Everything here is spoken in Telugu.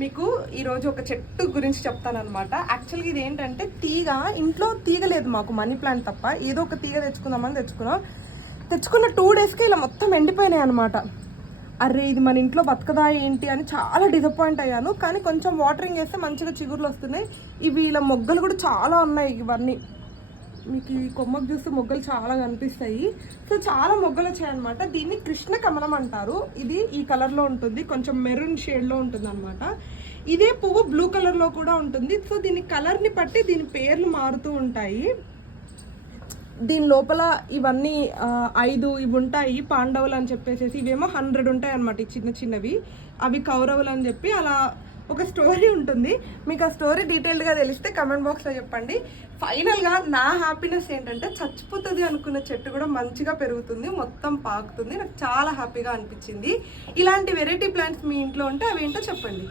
మీకు ఈరోజు ఒక చెట్టు గురించి చెప్తానమాట. యాక్చువల్గా ఇది ఏంటంటే తీగ, ఇంట్లో తీగ లేదు మాకు, మనీ ప్లాంట్ తప్ప. ఏదో ఒక తీగ తెచ్చుకుందామని తెచ్చుకున్న 2 డేస్కి ఇలా మొత్తం ఎండిపోయినాయి అనమాట. అరే ఇది మన ఇంట్లో బతకదా ఏంటి అని చాలా డిసప్పాయింట్ అయ్యాను. కానీ కొంచెం వాటరింగ్ వేస్తే మంచిగా చిగుర్లు వస్తున్నాయి. ఇవి ఇలా మొగ్గలు కూడా చాలా ఉన్నాయి. ఇవన్నీ మీకు ఈ కొమ్మకు చూస్తే మొగ్గలు చాలా కనిపిస్తాయి. సో చాలా మొగ్గలు వచ్చాయన్నమాట. దీన్ని కృష్ణ కమలం అంటారు. ఇది ఈ కలర్లో ఉంటుంది, కొంచెం మెరూన్ షేడ్లో ఉంటుంది అనమాట. ఇదే పువ్వు బ్లూ కలర్లో కూడా ఉంటుంది. సో దీని కలర్ని బట్టి దీని పేర్లు మారుతూ ఉంటాయి. దీని లోపల ఇవన్నీ 5 ఇవి ఉంటాయి పాండవులు అని చెప్పేసి. ఇవేమో 100 ఉంటాయి అనమాట, ఈ చిన్న చిన్నవి. అవి కౌరవులు అని చెప్పి అలా ఒక స్టోరీ ఉంటుంది. మీకు ఆ స్టోరీ డీటెయిల్డ్గా తెలిస్తే కమెంట్ బాక్స్లో చెప్పండి. ఫైనల్గా నా హ్యాపీనెస్ ఏంటంటే చచ్చిపోతుంది అనుకున్న చెట్టు కూడా మంచిగా పెరుగుతుంది, మొత్తం పాకుతుంది. నాకు చాలా హ్యాపీగా అనిపించింది. ఇలాంటి వెరైటీ ప్లాంట్స్ మీ ఇంట్లో ఉంటే అవి ఏంటో చెప్పండి.